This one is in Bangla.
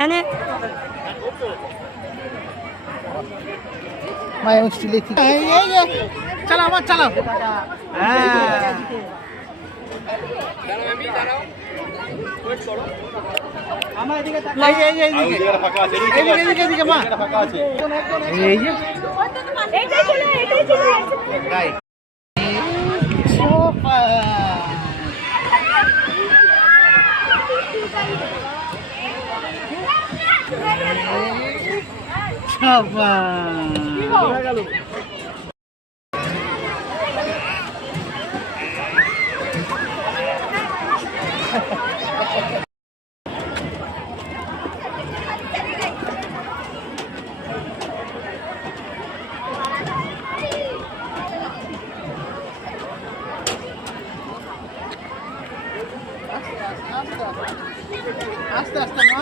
এখানে মায়া স্টিলে ঠিক চালাও আমার চালাও আমার এদিকে ফাঁকা আছে এদিকে মা ফাঁকা আছে এই যে এইটাই চলে রাইট সোফা সোফা হয়ে গেল আস্তে আস্তে মা